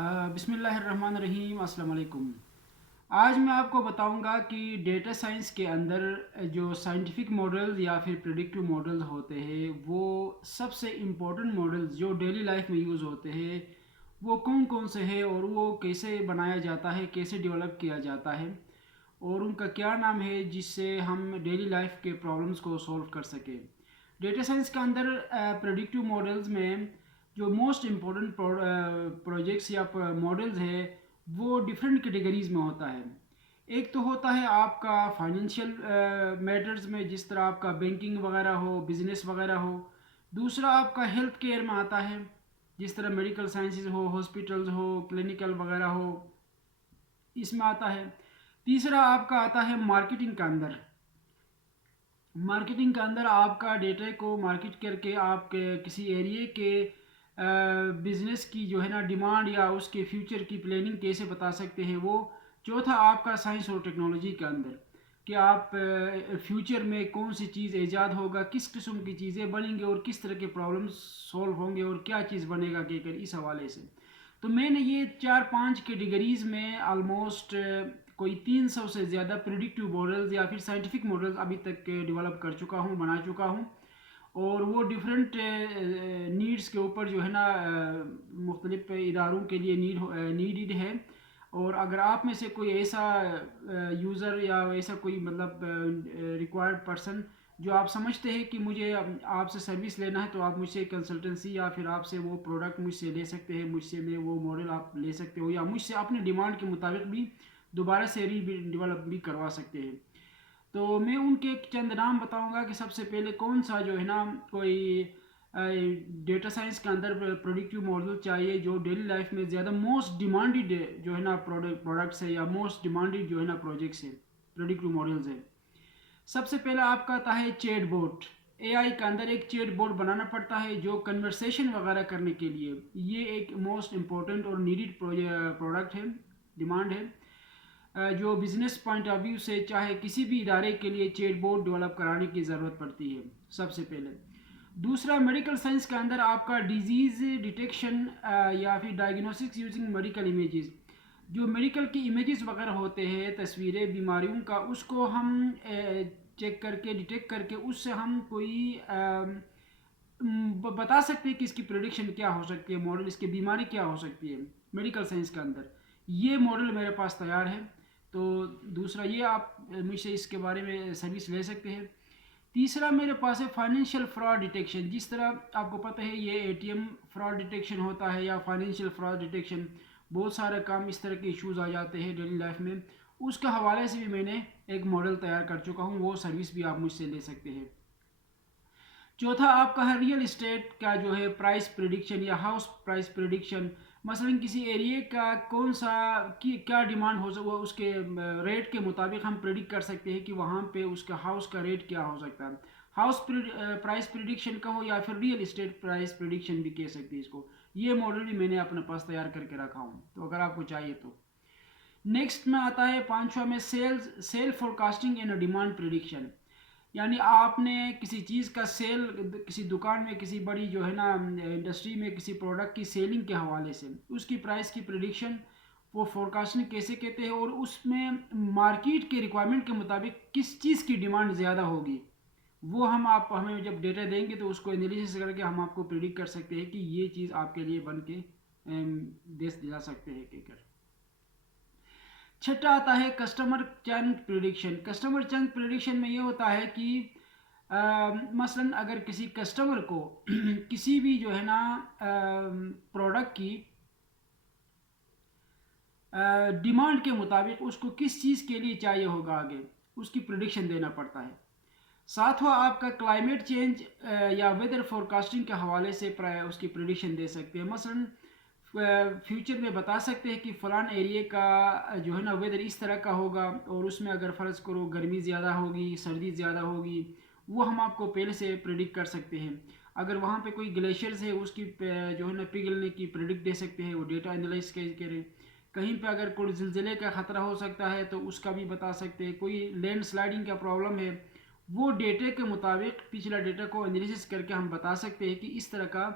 बिस्मिल्लाहिर्रहमानिर्रहीम अस्सलाम वालेकुम। आज मैं आपको बताऊंगा कि डेटा साइंस के अंदर जो साइंटिफिक मॉडल्स या फिर प्रेडिक्टिव मॉडल्स होते हैं वो सबसे इम्पोर्टेंट मॉडल्स जो डेली लाइफ में यूज़ होते हैं वो कौन कौन से हैं और वो कैसे बनाया जाता है, कैसे डेवलप किया जाता है और उनका क्या नाम है जिससे हम डेली लाइफ के प्रॉब्लम्स को सॉल्व कर सकें। डेटा साइंस के अंदर प्रेडिक्टिव मॉडल्स में जो मोस्ट इम्पोर्टेंट प्रोजेक्ट्स या मॉडल्स है वो डिफरेंट कैटेगरीज में होता है। एक तो होता है आपका फाइनेंशियल मैटर्स में, जिस तरह आपका बैंकिंग वगैरह हो, बिजनेस वगैरह हो। दूसरा आपका हेल्थ केयर में आता है, जिस तरह मेडिकल साइंसेज हो, हॉस्पिटल्स हो, क्लिनिकल वगैरह हो, इसमें आता है। तीसरा आपका आता है मार्केटिंग का अंदर। मार्केटिंग के अंदर आपका डेटा को मार्केट करके आप किसी एरिया के बिजनेस की जो है ना डिमांड या उसके फ्यूचर की प्लानिंग कैसे बता सकते हैं वो। चौथा आपका साइंस और टेक्नोलॉजी के अंदर कि आप फ्यूचर में कौन सी चीज़ ईजाद होगा, किस किस्म की चीज़ें बनेंगी और किस तरह के प्रॉब्लम्स सॉल्व होंगे और क्या चीज़ बनेगा कहकर इस हवाले से। तो मैंने ये 4-5 कैटेगरीज में ऑलमोस्ट कोई 300 से ज़्यादा प्रिडिक्टिव मॉडल्स या फिर साइंटिफिक मॉडल्स अभी तक डेवलप कर चुका हूँ, बना चुका हूँ। और वो डिफरेंट नीड्स के ऊपर जो है ना मुख्तलिफ इदारों के लिए नीडेड है। और अगर आप में से कोई ऐसा यूज़र या ऐसा कोई मतलब रिक्वायर्ड पर्सन जो आप समझते हैं कि मुझे आपसे सर्विस लेना है, तो आप मुझसे कंसल्टेंसी या फिर आपसे वो प्रोडक्ट मुझसे ले सकते हैं, मुझसे में वो मॉडल आप ले सकते हो या मुझसे अपने डिमांड के मुताबिक भी दोबारा से डेवलप भी करवा सकते हैं। तो मैं उनके चंद नाम बताऊंगा कि सबसे पहले कौन सा जो है ना कोई डेटा साइंस के अंदर प्रोडक्टिव मॉडल चाहिए जो डेली लाइफ में ज़्यादा मोस्ट डिमांडेड जो है ना प्रोडक्ट्स है या मोस्ट डिमांडेड जो है ना प्रोजेक्ट्स है, प्रोडक्टिव मॉडल्स है। सबसे पहला आपका आता है चैट बोट। एआई के अंदर एक चैट बोट बनाना पड़ता है जो कन्वर्सेशन वगैरह करने के लिए, ये एक मोस्ट इम्पोर्टेंट और नीडेड प्रोडक्ट है, डिमांड है। जो बिजनेस पॉइंट ऑफ व्यू से चाहे किसी भी इदारे के लिए चैट बोर्ड डेवलप कराने की ज़रूरत पड़ती है सबसे पहले। दूसरा मेडिकल साइंस के अंदर आपका डिजीज़ डिटेक्शन या फिर डायग्नोसिस यूजिंग मेडिकल इमेजेस। जो मेडिकल की इमेजेस वगैरह होते हैं, तस्वीरें बीमारियों का, उसको हम चेक करके डिटेक्ट करके उससे हम कोई बता सकते हैं कि इसकी प्रेडिक्शन क्या हो सकती है, मॉडल इसकी बीमारी क्या हो सकती है मेडिकल साइंस के अंदर। ये मॉडल मेरे पास तैयार है। तो दूसरा ये आप मुझसे इसके बारे में सर्विस ले सकते हैं। तीसरा मेरे पास है फाइनेंशियल फ्रॉड डिटेक्शन। जिस तरह आपको पता है ये एटीएम फ्रॉड डिटेक्शन होता है या फाइनेंशियल फ्रॉड डिटेक्शन, बहुत सारे काम इस तरह के इश्यूज आ जाते हैं डेली लाइफ में, उसका हवाले से भी मैंने एक मॉडल तैयार कर चुका हूँ, वो सर्विस भी आप मुझसे ले सकते हैं। चौथा आपका है रियल इस्टेट का जो है प्राइस प्रिडिक्शन या हाउस प्राइस प्रिडिक्शन। मसलन किसी एरिया का कौन सा की क्या डिमांड हो वो उसके रेट के मुताबिक हम प्रिडिक्ट कर सकते हैं कि वहाँ पे उसका हाउस का रेट क्या हो सकता है। हाउस प्राइस प्रिडिक्शन का हो या फिर रियल इस्टेट प्राइस प्रिडिक्शन भी कह सकते हैं इसको। ये मॉडल भी मैंने अपने पास तैयार करके रखा हूँ, तो अगर आपको चाहिए तो। नेक्स्ट में आता है पांचवा में sale forecasting and demand prediction. यानी आपने किसी चीज़ का सेल, किसी दुकान में, किसी बड़ी जो है ना इंडस्ट्री में किसी प्रोडक्ट की सेलिंग के हवाले से उसकी प्राइस की प्रिडिक्शन, वो फोरकास्टिंग कैसे कहते हैं, और उसमें मार्केट के रिक्वायरमेंट के मुताबिक किस चीज़ की डिमांड ज़्यादा होगी, वो हम आप हमें जब डेटा देंगे तो उसको एनालिसिस करके हम आपको प्रिडिक्ट कर सकते हैं कि ये चीज़ आपके लिए बन के दे जा सकते हैं कहकर। छठा आता है customer chunk prediction. Customer chunk prediction में ये होता है कि मसलन अगर किसी कस्टमर को किसी भी जो है ना प्रोडक्ट की डिमांड के मुताबिक उसको किस चीज़ के लिए चाहिए होगा आगे, उसकी प्रिडिक्शन देना पड़ता है। सातवां आपका क्लाइमेट चेंज या वेदर फोरकास्टिंग के हवाले से उसकी प्रिडिक्शन दे सकते हैं। मसलन फ्यूचर में बता सकते हैं कि फ़लान एरिया का जो है ना वेदर इस तरह का होगा और उसमें अगर फ़र्ज़ करो गर्मी ज़्यादा होगी, सर्दी ज़्यादा होगी, वो हम आपको पहले से प्रिडिक्ट कर सकते हैं। अगर वहाँ पे कोई ग्लेशियर्स है उसकी जो है ना पिघलने की प्रिडिक्ट दे सकते हैं, वो डेटा एनालाइज करें। कहीं पे अगर कोई ज़िलज़ले का ख़तरा हो सकता है तो उसका भी बता सकते हैं। कोई लैंड स्लाइडिंग का प्रॉब्लम है, वो डेटे के मुताबिक पिछला डेटा को एनालिसिस करके हम बता सकते हैं कि इस तरह का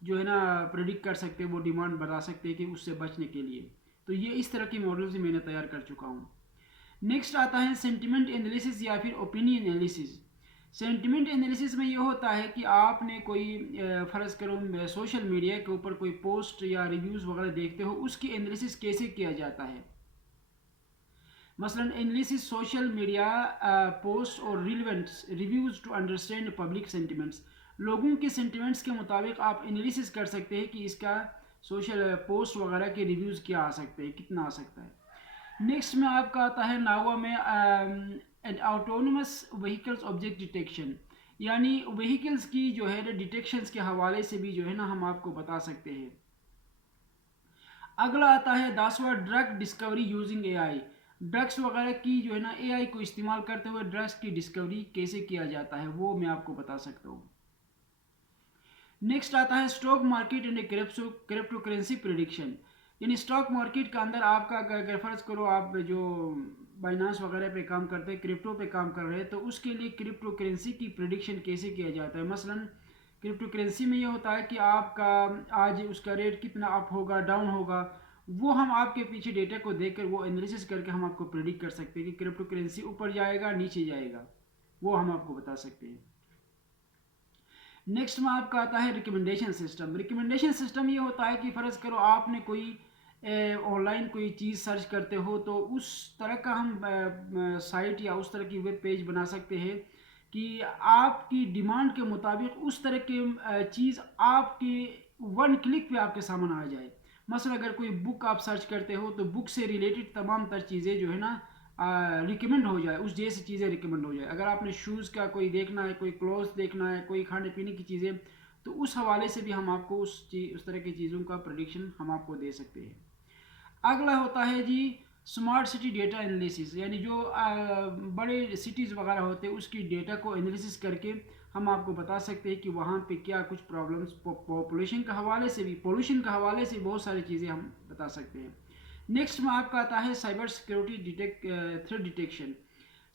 जो है ना प्रेडिक्ट कर सकते हैं, वो डिमांड बता सकते हैं कि उससे बचने के लिए। तो ये इस तरह की मॉडल्स मैंने तैयार कर चुका हूँ। नेक्स्ट आता है सेंटिमेंट एनालिसिस या फिर ओपिनियन एनालिसिस। सेंटिमेंट एनालिसिस में ये होता है कि आपने कोई फ़र्ज़ करो सोशल मीडिया के ऊपर कोई पोस्ट या रिव्यूज़ वगैरह देखते हो, उसकी एनालिसिस कैसे किया जाता है। मसलन एनालिसिस सोशल मीडिया पोस्ट और relevants reviews to understand public sentiments. लोगों के सेंटिमेंट्स के मुताबिक आप एनालिसिस कर सकते हैं कि इसका सोशल पोस्ट वगैरह के रिव्यूज़ क्या आ सकते हैं, कितना आ सकता है। नेक्स्ट में आपका आता है नावा में ऑटोनोमस व्हीकल्स ऑब्जेक्ट डिटेक्शन, यानी व्हीकल्स की जो है डिटेक्शंस के हवाले से भी जो है ना हम आपको बता सकते हैं। अगला आता है 10वां drug discovery using AI. Drugs वगैरह की जो है ना एआई को इस्तेमाल करते हुए ड्रग्स की डिस्कवरी कैसे किया जाता है, वो मैं आपको बता सकता हूँ। नेक्स्ट आता है stock market and crypto currency prediction, यानी स्टॉक मार्केट के अंदर आपका अगर फर्ज करो आप जो बाइनांस वगैरह पे काम करते हैं, क्रिप्टो पे काम कर रहे हैं, तो उसके लिए क्रिप्टो करेंसी की प्रिडिक्शन कैसे किया जाता है। मसलन क्रिप्टो करेंसी में ये होता है कि आपका आज उसका रेट कितना अप होगा, डाउन होगा, वो हम आपके पीछे डेटा को देखकर वो एनालिसिस करके हम आपको प्रिडिक्ट कर सकते हैं कि क्रिप्टो करेंसी ऊपर जाएगा, नीचे जाएगा, वो हम आपको बता सकते हैं। नेक्स्ट में आपका आता है रिकमेंडेशन सिस्टम। रिकमेंडेशन सिस्टम ये होता है कि फ़र्ज़ करो आपने कोई ऑनलाइन कोई चीज़ सर्च करते हो, तो उस तरह का हम साइट या उस तरह की वेब पेज बना सकते हैं कि आपकी डिमांड के मुताबिक उस तरह के चीज़ आपके वन क्लिक पे आपके सामने आ जाए। मसलन अगर कोई बुक आप सर्च करते हो, तो बुक से रिलेटेड तमाम तर चीज़ें जो है ना रिकमेंड हो जाए, उस जैसी चीज़ें रिकमेंड हो जाए। अगर आपने शूज़ का कोई देखना है, कोई क्लोथ्स देखना है, कोई खाने पीने की चीज़ें, तो उस हवाले से भी हम आपको उस तरह की चीज़ों का प्रेडिक्शन हम आपको दे सकते हैं। अगला होता है जी स्मार्ट सिटी डेटा एनालिसिस, यानी जो बड़े सिटीज़ वगैरह होते हैं उसकी डेटा को एनालिसिस करके हम आपको बता सकते हैं कि वहाँ पे क्या कुछ प्रॉब्लम्स, पॉपुलेशन के हवाले से भी, पोल्यूशन के हवाले से बहुत सारी चीज़ें हम बता सकते हैं। नेक्स्ट में आपका आता है cyber security threat detection.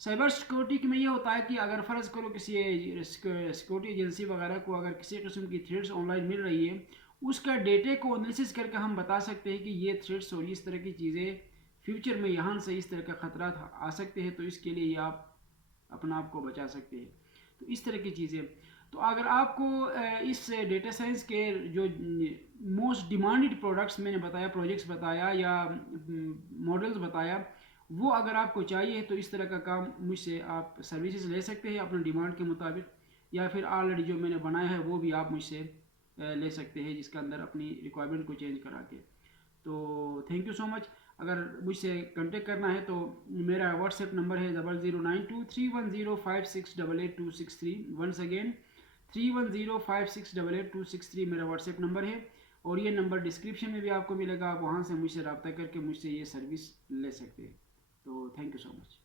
Cyber security में ये होता है कि अगर फ़र्ज़ करो किसी सिक्योरिटी एजेंसी वगैरह को अगर किसी किस्म की थ्रेट्स ऑनलाइन मिल रही है, उसका डेटे को एनालिसिस करके हम बता सकते हैं कि ये थ्रेट्स और इस तरह की चीज़ें फ्यूचर में यहाँ से इस तरह का ख़तरा आ सकते हैं, तो इसके लिए ये आप अपना आप को बचा सकते हैं। तो इस तरह की चीज़ें, तो अगर आपको इस डेटा साइंस के जो मोस्ट डिमांडेड प्रोडक्ट्स मैंने बताया, प्रोजेक्ट्स बताया या मॉडल्स बताया, वो अगर आपको चाहिए तो इस तरह का काम मुझसे आप सर्विसेज ले सकते हैं अपने डिमांड के मुताबिक, या फिर ऑलरेडी जो मैंने बनाया है वो भी आप मुझसे ले सकते हैं, जिसके अंदर अपनी रिक्वायरमेंट को चेंज करा के। तो थैंक यू सो मच। अगर मुझसे कांटेक्ट करना है तो मेरा व्हाट्सएप नंबर है 00923105688263। वंस अगेन 3105688263 मेरा व्हाट्सएप नंबर है, और ये नंबर डिस्क्रिप्शन में भी आपको मिलेगा। आप वहाँ से मुझसे रब्ता करके मुझसे ये सर्विस ले सकते हैं। तो थैंक यू सो मच।